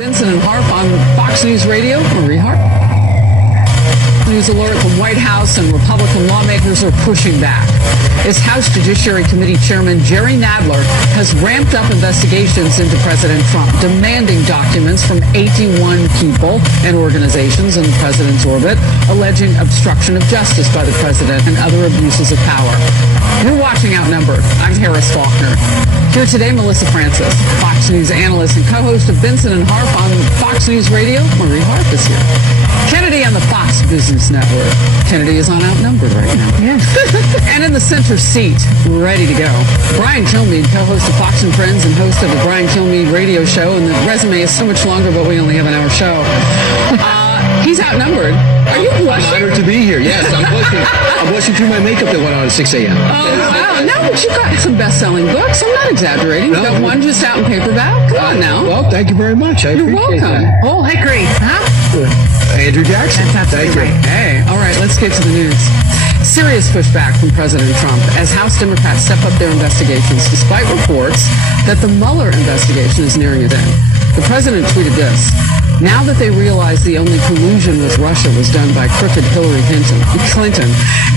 Vincent and Harp on Fox News Radio. Marie Harp. News alert: the White House and Republican lawmakers are pushing back as House Judiciary Committee Chairman Jerry Nadler has ramped up investigations into President Trump, demanding documents from 81 people and organizations in the president's orbit, alleging obstruction of justice by the president and other abuses of power. You're watching Outnumbered. I'm Harris Faulkner. Here today, Melissa Francis, Fox News analyst and co-host of Vincent and Harp on Fox News Radio. Marie Harp is here. Kennedy on the Fox Business Network. Kennedy is on Outnumbered right now. Yeah. And in the center seat, ready to go, Brian Kilmeade, co-host of Fox and Friends and host of the Brian Kilmeade radio show. And the resume is so much longer, but we only have an hour show. He's outnumbered. Are you blushing? I'm honored to be here. Yes, I'm blushing. I'm blushing through my makeup that went on at 6 a.m. Oh, wow. No, but you got some best-selling books. I'm not exaggerating. You got one just out in paperback. Come on now. Well, thank you very much. You're welcome. That. Oh, hickory. Huh? Andrew Jackson. Thank you. Hey, all right, let's get to the news. Serious pushback from President Trump as House Democrats step up their investigations despite reports that the Mueller investigation is nearing its end. The president tweeted this: now that they realize the only collusion with Russia was done by crooked Hillary Clinton,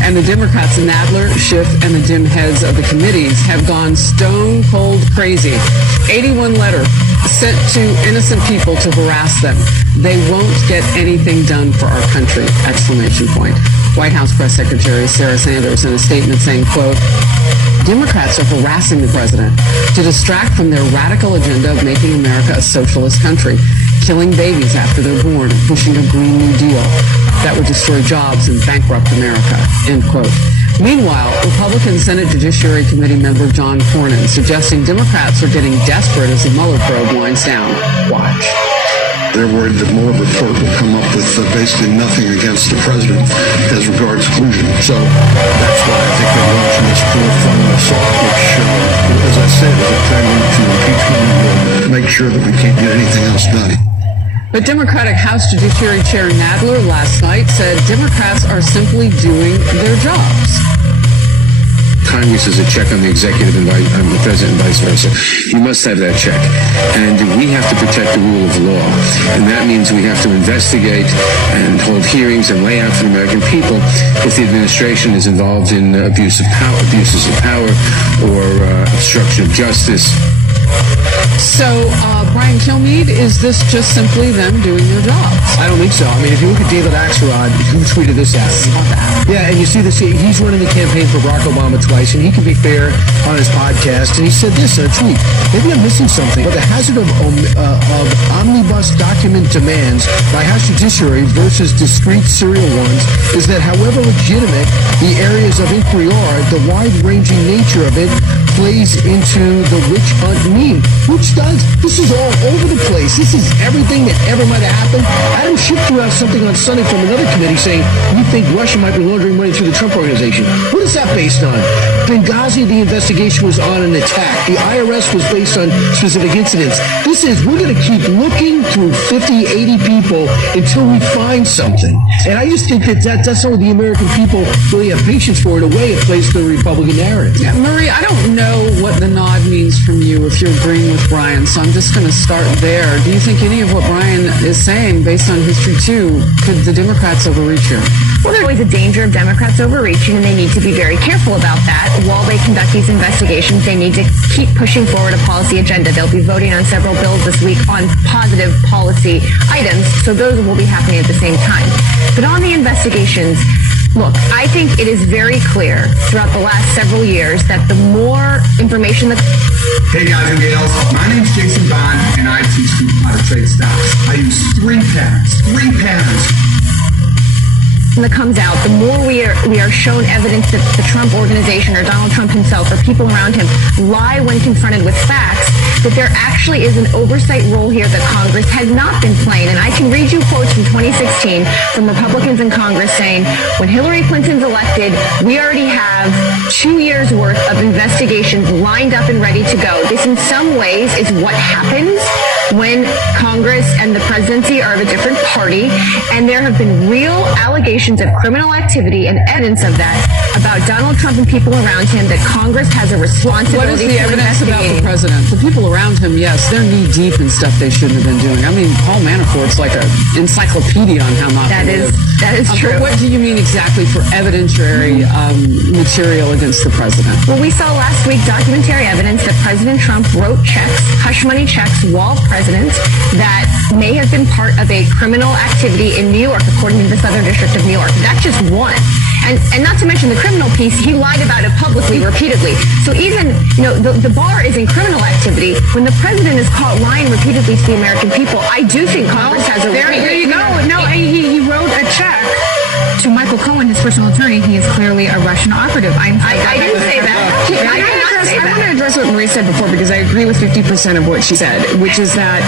and the Democrats Nadler, Schiff, and the dim heads of the committees have gone stone cold crazy. 81 letter sent to innocent people to harass them. They won't get anything done for our country! Exclamation point. White House Press Secretary Sarah Sanders in a statement saying, quote, Democrats are harassing the president to distract from their radical agenda of making America a socialist country, killing babies after they're born, and pushing a Green New Deal that would destroy jobs and bankrupt America, end quote. Meanwhile, Republican Senate Judiciary Committee member John Cornyn suggesting Democrats are getting desperate as the Mueller probe winds down. Watch. They're worried that Mueller report will come up with basically nothing against the president as regards collusion. So that's why I think they're launching this full-frontal assault, which, as I said, is a prelude to impeachment and will make sure that we can't get anything else done. But Democratic House Judiciary Chair Nadler last night said Democrats are simply doing their jobs. Congress is a check on the executive and the president and vice versa. You must have that check. And we have to protect the rule of law. And that means we have to investigate and hold hearings and lay out for the American people if the administration is involved in abuses of power or obstruction of justice. So, Brian Kilmeade, is this just simply them doing their jobs? I don't think so. I mean, if you look at David Axelrod, who tweeted this out. Yeah, and you see this, he's running the campaign for Barack Obama twice, and he can be fair on his podcast, and he said this in a tweet: maybe I'm missing something, but the hazard of omnibus document demands by House Judiciary versus discrete serial ones is that however legitimate the areas of inquiry are, the wide-ranging nature of it plays into the witch hunt meme. Which does. This is all over the place. This is everything that ever might have happened. Adam Schiff threw out something on Sunday from another committee saying, we think Russia might be laundering money through the Trump Organization. What is that based on? Benghazi, the investigation was on an attack. The IRS was based on specific incidents. This is, we're going to keep looking through 50, 80 people until we find something. And I just think that's what the American people really have patience for. In a way, it plays to the Republican narrative. Yeah, Marie, I don't know what the nod means from you if you're agreeing with Brian, so I'm just going to start there. Do you think any of what Brian is saying, based on history too, could the Democrats overreach here? Well, there's always a danger of Democrats overreaching, and they need to be very careful about that. While they conduct these investigations, they need to keep pushing forward a policy agenda. They'll be voting on several bills this week on positive policy items, so those will be happening at the same time. But on the investigations, look, I think it is very clear throughout the last several years that the more information that... Hey guys and gals, my name's Jason Bond, and I teach people how to trade stocks. I use three patterns. that comes out, the more we are shown evidence that the Trump organization or Donald Trump himself or people around him lie when confronted with facts, that there actually is an oversight role here that Congress has not been playing. And I can read you quotes from 2016 from Republicans in Congress saying, when Hillary Clinton's elected, we already have 2 years worth of investigations lined up and ready to go. This in some ways is what happens when Congress and the presidency are of a different party, and there have been real allegations of criminal activity and evidence of that about Donald Trump and people around him, that Congress has a responsibility. What is the evidence about the president? The people around him, yes, they're knee deep in stuff they shouldn't have been doing. I mean, Paul Manafort's like an encyclopedia on how not to live. That is true. But what do you mean exactly for evidentiary material against the president? Well, we saw last week documentary evidence that President Trump wrote checks, hush money checks, while president, that may have been part of a criminal activity in New York, according to the Southern District of New York. That's just one. And not to mention the criminal piece, he lied about it publicly, repeatedly. So even, the bar is in criminal activity. When the president is caught lying repeatedly to the American people, I do think Congress has a right. There you go. No, he wrote a check to Michael Cohen, his personal attorney. He is clearly a Russian operative. I didn't say that. I want to address what Marie said before, because I agree with 50% of what she said, which is that,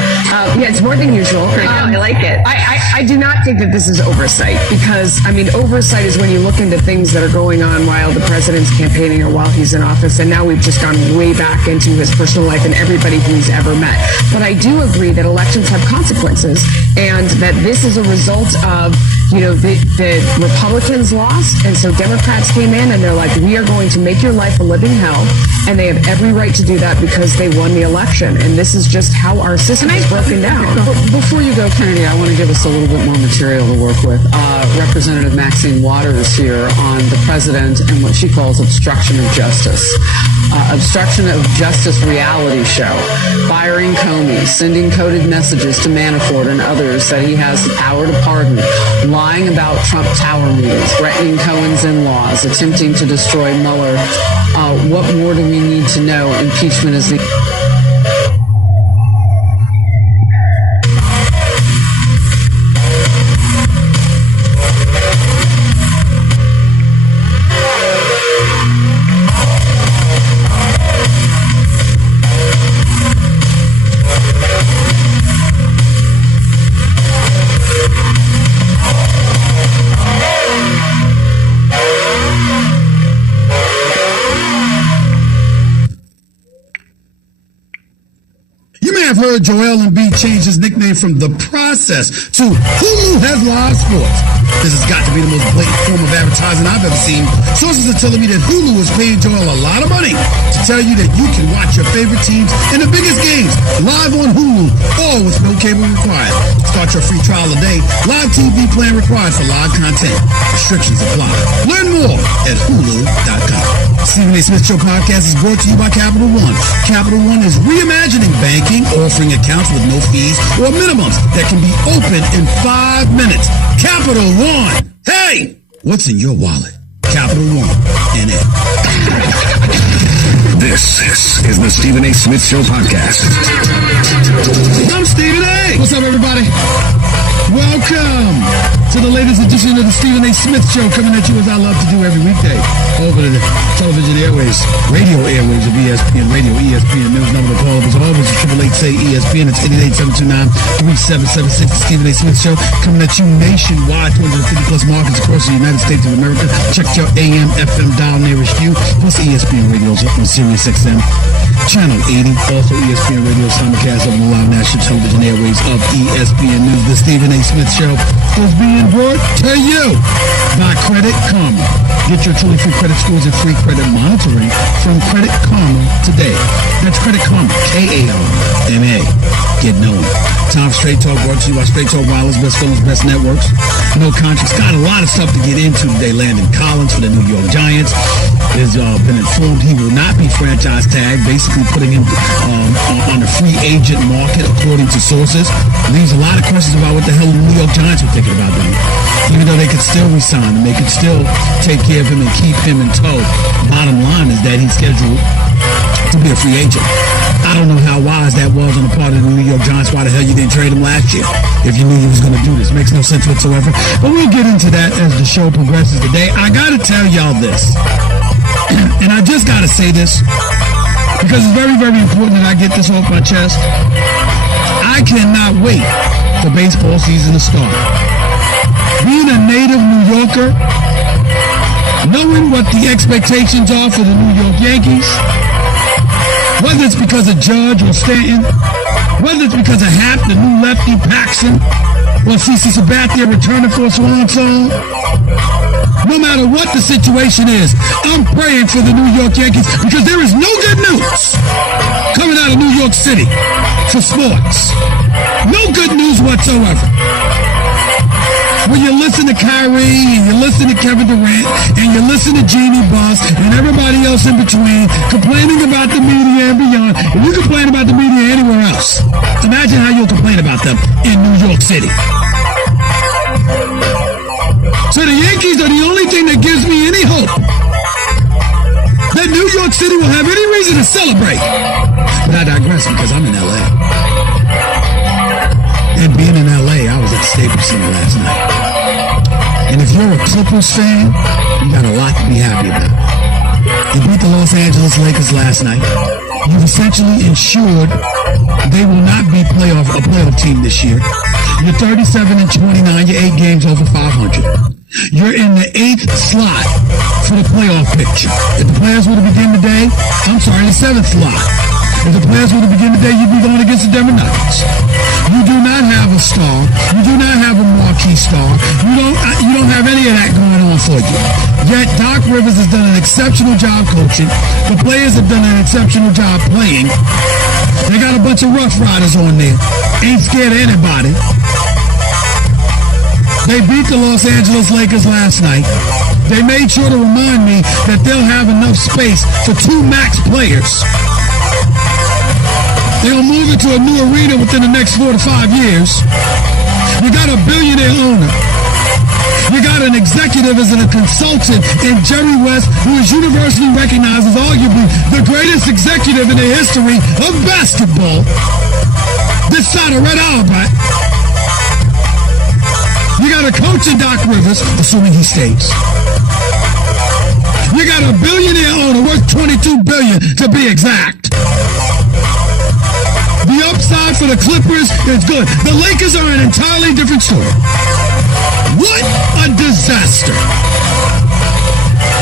it's more than usual. I like it. I do not think that this is oversight, because, oversight is when you look into things that are going on while the president's campaigning or while he's in office, and now we've just gone way back into his personal life and everybody who he's ever met. But I do agree that elections have consequences, and that this is a result of, the Republicans lost, and so Democrats came in and they're like, we are going to make your life a living hell, and they have every right to do that because they won the election, and this is just how our system is broken down. Before you go, Kennedy, I want to give us a little bit more material to work with. Representative Maxine Waters here on the president and what she calls obstruction of justice. Obstruction of justice reality show. Firing Comey, sending coded messages to Manafort and others that he has the power to pardon, lying about Trump Tower meetings, threatening Cohen's in-laws, attempting to destroy Mueller. What more do we need to know? Impeachment is the... I've heard Joel Embiid change his nickname from The Process to Hulu has live sports. This has got to be the most blatant form of advertising I've ever seen. Sources are telling me that Hulu is paying Joel a lot of money to tell you that you can watch your favorite teams and the biggest games live on Hulu, all with no cable required. Start your free trial today. Live TV plan required for live content. Restrictions apply. Learn more at Hulu.com. Stephen A. Smith Show podcast is brought to you by Capital One. Capital One is reimagining banking, offering accounts with no fees or minimums that can be opened in 5 minutes. Capital One. Hey, what's in your wallet? Capital One. NA. This is the Stephen A. Smith Show podcast. I'm Stephen A. What's up, everybody? Welcome to the latest edition of the Stephen A. Smith Show, coming at you as I love to do every weekday over the television airways, radio airways of ESPN Radio, ESPN News. Number to call is always 888-SAY-ESPN. It's 888-729-3776. The Stephen A. Smith Show, coming at you nationwide, 250 plus markets across the United States of America. Check your AM, FM dial nearest you, plus ESPN Radio's up on Sirius XM. Channel 80, also ESPN Radio simulcast on the live national television airways of ESPN News. The Stephen A. Smith Show is being brought to you by Credit Karma. Get your truly free credit scores and free credit monitoring from Credit Karma today. That's Credit Karma, K-A-R-M-A. Get known. Tom Straight Talk brought to you by Straight Talk Wireless, Best Films, Best Networks. No contracts. Got a lot of stuff to get into today. Landon Collins for the New York Giants has been informed he will not be franchise tagged, basically putting him on the free agent market, according to sources. Leaves a lot of questions about what the hell the New York Giants were thinking about doing. Even though they could still resign him, they could still take care of him and keep him in tow. Bottom line is that he's scheduled to be a free agent. I don't know how wise that was on the part of the New York Giants. Why the hell you didn't trade him last year if you knew he was going to do this? Makes no sense whatsoever. But we'll get into that as the show progresses today. I got to tell y'all this, and I just got to say this because it's very, very important that I get this off my chest. I cannot wait for baseball season to start. Being a native New Yorker, knowing what the expectations are for the New York Yankees, whether it's because of Judge or Stanton, Whether it's because of Hap, the new lefty, Paxson, or CeCe Sabathia returning for a swan song. No matter what the situation is, I'm praying for the New York Yankees because there is no good news coming out of New York City for sports. No good news whatsoever. When you listen to Kyrie and you listen to Kevin Durant and you listen to Jeannie Buss and everybody else in between complaining about the media and beyond, if you complain about the media anywhere else, imagine how you'll complain about them in New York City. So the Yankees are the only thing that gives me any hope that New York City will have any reason to celebrate. But I digress because I'm in L.A. And being in L.A., I was at the Staples Center last night. And if you're a Clippers fan, you got a lot to be happy about. You beat the Los Angeles Lakers last night. You've essentially ensured they will not be a playoff team this year. You're 37-29. You're 8 games over 500. You're in the 8th slot for the playoff picture. If the players were to begin today, the 7th slot. If the players were to begin today, you'd be going against the Denver Nuggets. You do not have a star. You do not have a marquee star. You don't have any of that going on for you. Yet Doc Rivers has done an exceptional job coaching. The players have done an exceptional job playing. They got a bunch of Rough Riders on there. Ain't scared of anybody. They beat the Los Angeles Lakers last night. They made sure to remind me that they'll have enough space for 2 max players. They'll move into a new arena within the next 4 to 5 years. You got a billionaire owner. You got an executive as a consultant in Jerry West, who is universally recognized as arguably the greatest executive in the history of basketball. This side of Red Auerbach. You got a coach in Doc Rivers, assuming he stays. You got a billionaire owner worth $22 billion to be exact. The upside for the Clippers is good. The Lakers are an entirely different story. What a disaster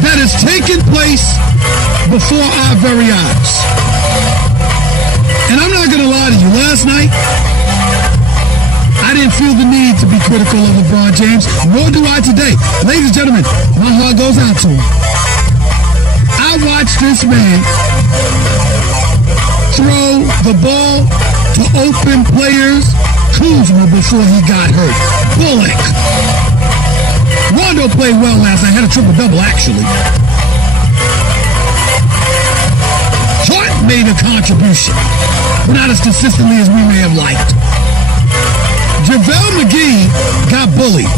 that has taken place before our very eyes. And I'm not going to lie to you. Last night, I didn't feel the need to be critical of LeBron James, nor do I today. Ladies and gentlemen, my heart goes out to him. I watched this man throw the ball to open players. Kuzma before he got hurt. Bullock. Rondo played well last night. Had a triple-double, actually. Hart made a contribution, but not as consistently as we may have liked. JaVale McGee got bullied.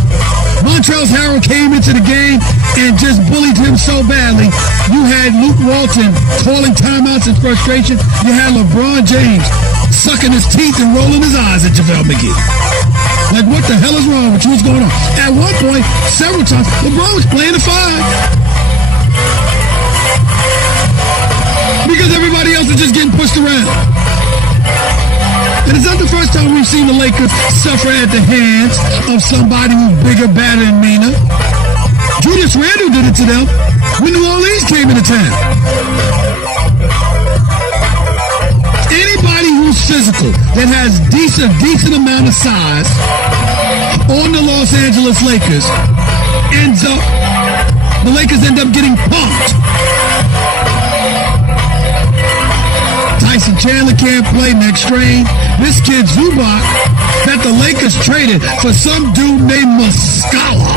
Montrezl Harrell came into the game and just bullied him so badly. You had Luke Walton calling timeouts in frustration. You had LeBron James sucking his teeth and rolling his eyes at JaVale McGee. Like, what the hell is wrong with you? What's going on? At one point, several times, LeBron was playing the 5. Because everybody else is just getting pushed around. And it's not the first time we've seen the Lakers suffer at the hands of somebody who's bigger, badder, and meaner. Julius Randle did it to them when New Orleans came into town. Anybody who's physical, that has decent amount of size on the Los Angeles Lakers, the Lakers end up getting pumped. Tyson Chandler can't play next strain. This kid Zubac that the Lakers traded for some dude named Muscala.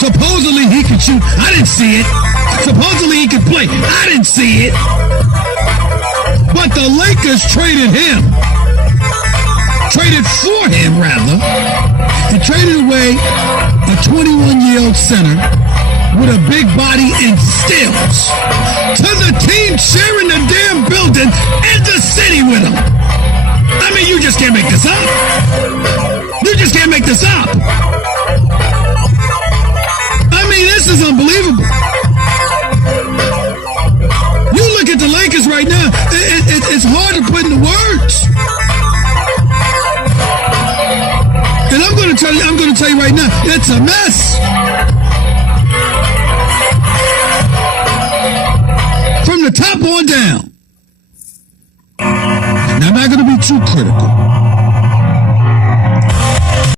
Supposedly he could shoot. I didn't see it. Supposedly he could play. I didn't see it. But the Lakers traded for him rather, and traded away a 21-year-old center with a big body and skills to the team sharing the damn building and the city with them. I mean, you just can't make this up. You just can't make this up. I mean, this is unbelievable. You look at the Lakers right now, it's hard to put into words. And I'm going to tell you right now, it's a mess.